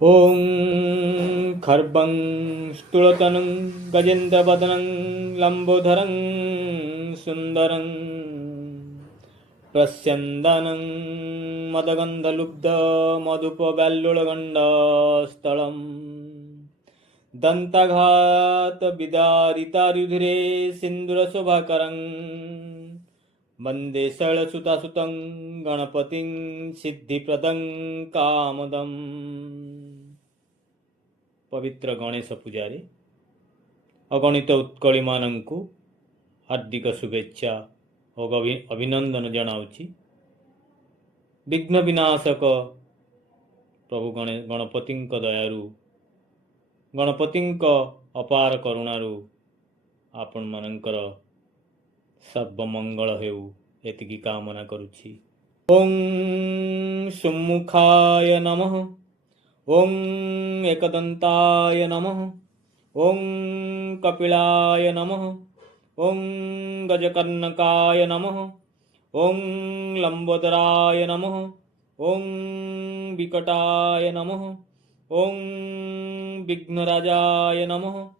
ॐ खर्वं स्थूलतनं गजेन्द्रवदनं लम्बोदरं सुन्दरं प्रस्यन्दनं मदगन्धलुब्धमधुपव्याल्लुलगण्डस्थलं दन्तघातविदारितारुधिरे सिन्दूरशोभाकरं वन्दे शैलसुतासुतं गणपतिं सिद्धिप्रदं कामदम्। पवित्र गणेश पूजारे अगणित उत्कली मानंकु हार्दिक शुभेच्छा और अभिनंदन जनाऊँगी। विघ्न विनाशक प्रभु गणपति दयारु गणपति अपार करुणारु आपण मानकर सर्वमंगल हेउ एतिकी कामना करुछि। ओं सुमुखाय नमः। ओं एकदंताय नमः। ओं कपिलाय नमः। ओं गजकर्णकाय नमः। ओं लंबोदराय नमः। ओं विकटाय नमः। ओं विघ्नराजाय नमः।